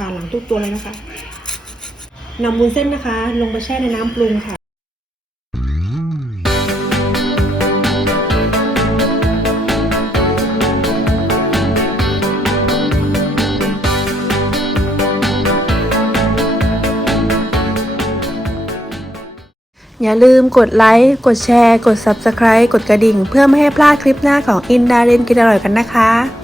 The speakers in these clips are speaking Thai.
ผ่าหลังทุกตัวเลยนะคะนำวุ้นเส้นนะคะ ลงไปแช่ในน้ำปรุงค่ะอย่าลืมกดไลค์ กดแชร์ กด Subscribe กดกระดิ่ง เพื่อไม่ให้พลาดคลิปหน้าของอินดาเรนกินอร่อยกันนะคะ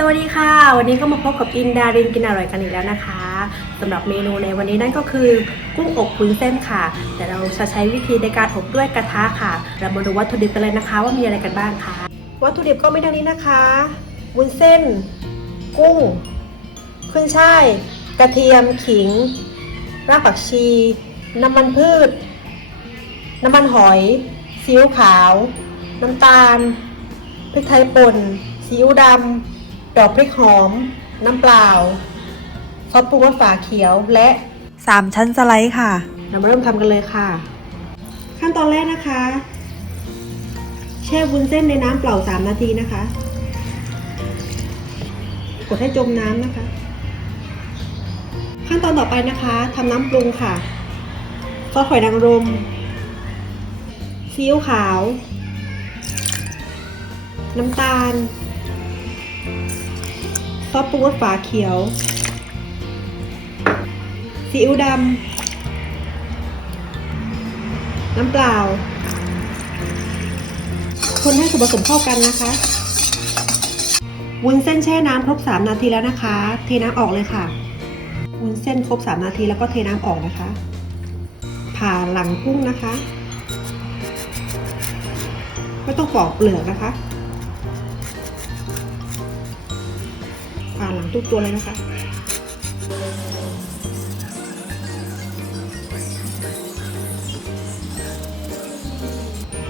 สวัสดีค่ะ วันนี้ก็มาพบกับอินดารินกินอร่อยกันอีกแล้วนะคะสำหรับเมนูในวันนี้นั่นก็คือกุ้งอบวุ้นเส้นค่ะ แต่เราจะใช้วิธีในการอบด้วยกระทะค่ะ เรามาดูวัตถุดิบกันเลยนะคะ ว่ามีอะไรกันบ้างค่ะวัตถุดิบก็มีดังนี้นะคะวุ้นเส้น กุ้งขึ้นช่าย กระเทียมขิง รากผักชี น้ำมันพืช น้ำมันหอยซีอิ๊วขาว น้ำตาลพริกไทยป่นซีอิ๊วดำ ดอกพริกหอม น้ำเปล่าซอสปรุงรสฝาเขียวและ 3 ชั้นสไลด์ค่ะ เรามาเริ่มทำกันเลยค่ะ ขั้นตอนแรกนะคะ แช่วุ้นเส้นในน้ำเปล่า 3 นาทีนะคะ กดให้จมน้ำนะคะ ขั้นตอนต่อไปนะคะทำน้ำปรุงค่ะซอสหอยนางรมซีอิ๊วขาว น้ำตาล ซอสปรุงรสฝาเขียว ซีอิ๊วดำ น้ำเปล่า คนให้ส่วนผสมเข้ากันนะคะ วุ้นเส้นแช่น้ำครบ 3 นาทีแล้วนะคะ เทน้ำออกเลยค่ะ วุ้นเส้นครบ 3 นาทีแล้วก็เทน้ำออกนะคะ ผ่าหลังกุ้งนะคะ ไม่ต้องปอกเปลือกนะคะ ทุกตัวเลยนะคะ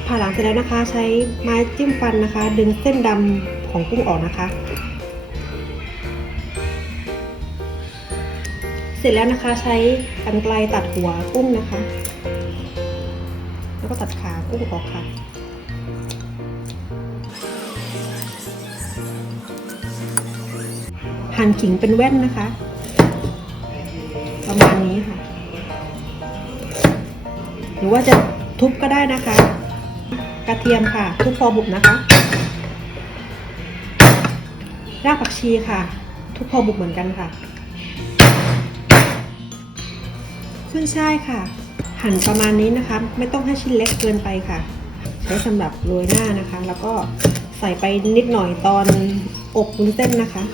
ผ่าหลังเสร็จแล้วนะคะ ใช้ไม้จิ้มฟันนะคะ ดึงเส้นดำของกุ้งออกนะคะ เสร็จแล้วนะคะใช้กรรไกรตัดหัวกุ้งนะคะ แล้วก็ตัดขากุ้งออกค่ะ หั่นขิงเป็นแว่นนะคะ ประมาณนี้ค่ะ หรือว่าจะทุบก็ได้นะคะ กระเทียมค่ะ ทุบพอบุบนะคะ รากผักชีค่ะ ทุบพอบุบเหมือนกันค่ะ ขึ้นช่ายค่ะ หั่นประมาณนี้นะคะ ไม่ต้องให้ชิ้นเล็กเกินไปค่ะใช้สำหรับโรยหน้านะคะ แล้วก็ใส่ไปนิดหน่อยตอนอบวุ้นเส้นนะคะ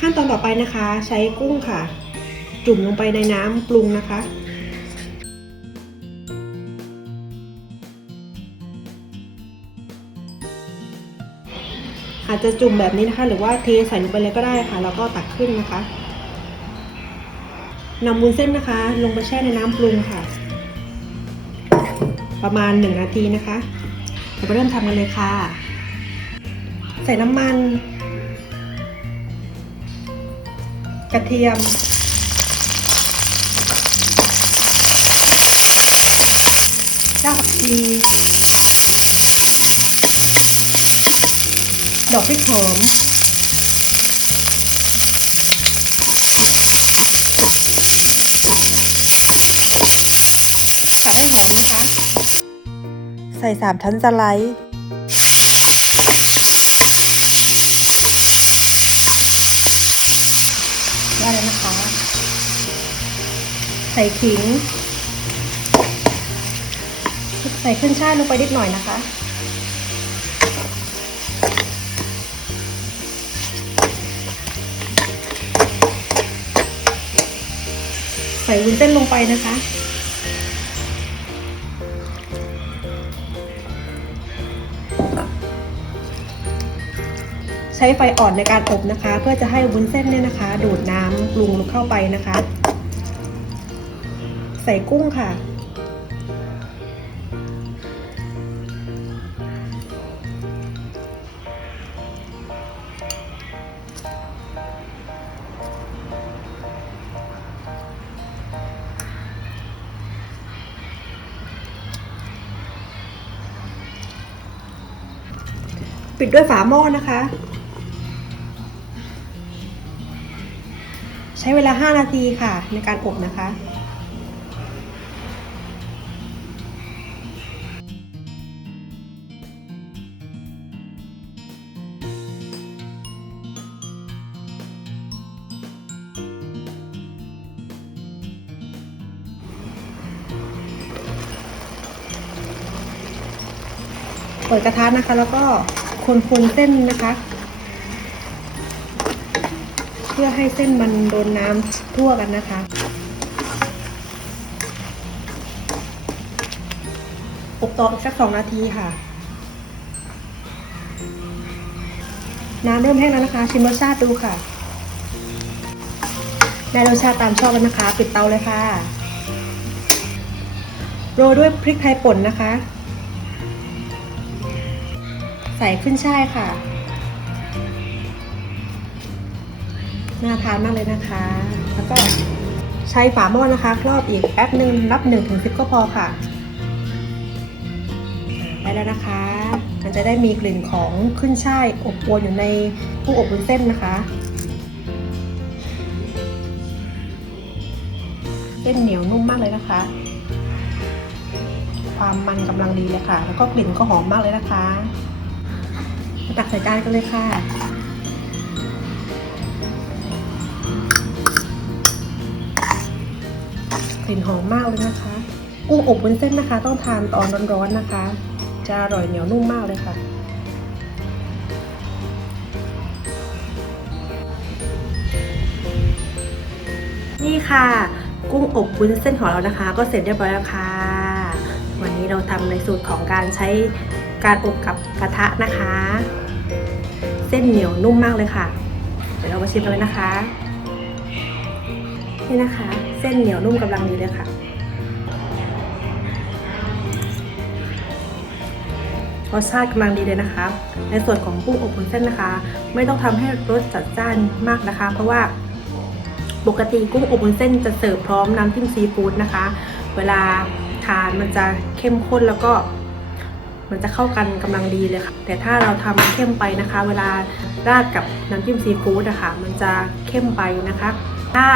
ขั้นตอนต่อไปนะคะ ใช้กุ้งค่ะ จุ่มลงไปในน้ำปรุงนะคะ อาจจะจุ่มแบบนี้นะคะ หรือว่าเทใส่ลงไปเลยก็ได้ค่ะ แล้วก็ตักขึ้นนะคะนำวุ้นเส้นนะคะ ลงไปแช่ในน้ำปรุงค่ะ ประมาณหนึ่งนาทีนะคะเราไปเริ่มทำกันเลยค่ะ ใส่น้ำมัน กระเทียม รากผักชี ดอกพริกหอมตัดให้หอมนะคะ ใส่3ชั้นสไลด์ ใส่ขิง ใส่ขึ้นช่ายลงไปนิดหน่อยนะคะใส่วุ้นเส้นลงไปนะคะ ใช้ไฟอ่อนในการอบนะคะ เพื่อจะให้วุ้นเส้นเนี่ยนะคะ ดูดน้ำปรุงลงเข้าไปนะคะ ส่กุ้งค่ะ ปิดด้วยฝาหม้อนะคะ ใช้เวลา 5 นาทีค่ะในการอบนะคะ เปิดกระทะนะคะ แล้วก็คนๆเส้นนะคะ เพื่อให้เส้นมันโดนน้ำทั่วกันนะคะอบต่ออีกสักสองนาทีค่ะ น้ำเริ่มแห้งแล้วนะคะ ชิมรสชาติดูค่ะ ได้รสชาติตามชอบแล้วนะคะ ปิดเตาเลยค่ะ โรยด้วยพริกไทยป่นนะคะ ใส่ขึ้นช่ายค่ะ น่าทานมากเลยนะคะ แล้วก็ใช้ฝาหม้อนะคะ ครอบอีกแป๊บหนึ่งนับหนึ่งถึงสิบก็พอค่ะได้แล้วนะคะ มันจะได้มีกลิ่นของขึ้นช่ายอบอวนอยู่ในผู้อบวุ้นเส้นนะคะ เส้นเหนียวนุ่มมากเลยนะคะ ความมันกำลังดีเลยค่ะ แล้วก็กลิ่นก็หอมมากเลยนะคะ ตักใส่จานกันเลยค่ะ กลิ่นหอมมากเลยนะคะ กุ้งอบบนเส้นนะคะ ต้องทานตอนร้อนๆนะคะ จะอร่อยเหนียวนุ่มมากเลยค่ะ นี่ค่ะ กุ้งอบวุ้นเส้นของเรานะคะ ก็เสร็จเรียบร้อยแล้วค่ะ วันนี้เราทำในสูตรของการใช้ การอบกับกระทะนะคะ เส้นเหนียวนุ่มมากเลยค่ะ เดี๋ยวเรามาชิมกันเลยนะคะ นี่นะคะ เส้นเหนียวนุ่มกำลังดีเลยค่ะรสชาติกำลังดีเลยนะคะ ในส่วนของกุ้งอบวุ้นเส้นนะคะ ไม่ต้องทำให้รสจัดจ้านมากนะคะ เพราะว่าปกติกุ้งอบวุ้นเส้นจะเสิร์ฟพร้อมน้ำจิ้มซีฟู้ดนะคะ เวลาทานมันจะเข้มข้นแล้วก็ มันจะเข้ากันกำลังดีเลยค่ะ แต่ถ้าเราทำเข้มไปนะคะ เวลาราดกับน้ำจิ้มซีฟู้ดนะคะมันจะเข้มไปนะคะ ถ้า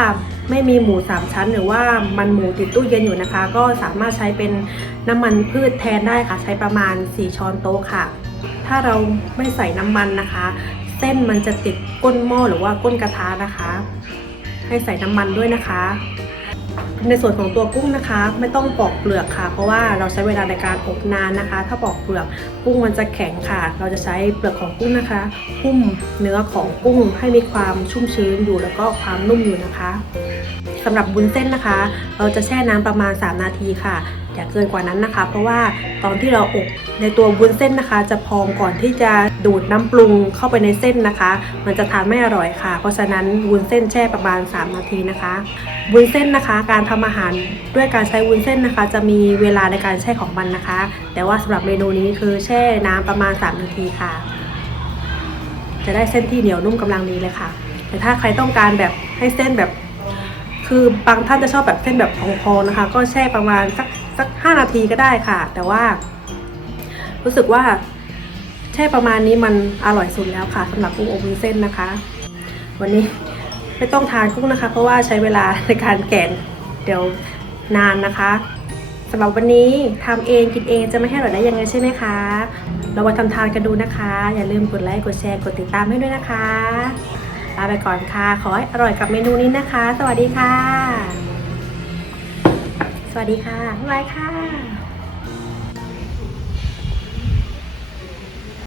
ไม่มีหมูสามชั้น หรือว่ามันหมูติดตู้เย็นอยู่นะคะ ก็สามารถใช้เป็นน้ำมันพืชแทนได้ค่ะ ใช้ประมาณ 4 ช้อนโต๊ะค่ะ ถ้าเราไม่ใส่น้ำมันนะคะ เส้นมันจะติดก้นหม้อหรือว่าก้นกระทะนะคะ ให้ใส่น้ำมันด้วยนะคะ ในส่วนของตัวกุ้งนะคะ ไม่ต้องปอกเปลือกค่ะ เพราะว่าเราใช้เวลาในการอบนานนะคะ ถ้าปอกเปลือกกุ้งมันจะแข็งค่ะ เราจะใช้เปลือกของกุ้งนะคะหุ้มเนื้อของกุ้งให้มีความชุ่มชื้นอยู่แล้วก็ความนุ่มอยู่นะคะสำหรับบุญเส้นนะคะ เราจะแช่น้ำประมาณ 3 นาทีค่ะ อย่าเกินกว่านั้นนะคะ เพราะว่าตอนที่เราอบในตัววุ้นเส้นนะคะ จะพองก่อนที่จะดูดน้ำปรุงเข้าไปในเส้นนะคะ มันจะทานไม่อร่อยค่ะ เพราะฉะนั้นวุ้นเส้นแช่ประมาณ 3 นาทีนะคะวุ้นเส้นนะคะ การทำอาหารด้วยการใช้วุ้นเส้นนะคะ จะมีเวลาในการแช่ของมันนะคะ แต่ว่าสำหรับเมนูนี้คือแช่น้ำประมาณ 3 นาทีค่ะ จะได้เส้นที่เหนียวนุ่มกำลังดีเลยค่ะ แต่ถ้าใครต้องการแบบให้เส้นแบบ คือบางท่านจะชอบแบบเส้นแบบพองๆนะคะ ก็แช่ประมาณสัก สักห้านาทีก็ได้ค่ะ แต่ว่า รู้สึกว่าแช่ประมาณนี้มันอร่อยสุดแล้วค่ะสำหรับกุ้งอบวุ้นเส้นนะคะ วันนี้ไม่ต้องทานกุ้งนะคะ เพราะว่าใช้เวลาในการแกะเดี๋ยวนานนะคะสำหรับวันนี้ทำเองกินเองจะไม่ให้อร่อยได้ยังไงใช่ไหมคะ เรามาทำทานกันดูนะคะ อย่าลืมกดไลค์กดแชร์กดติดตามให้ด้วยนะคะลาไปก่อนค่ะ ขอให้อร่อยกับเมนูนี้นะคะ สวัสดีค่ะ สวัสดีค่ะบ๊ายบายค่ะ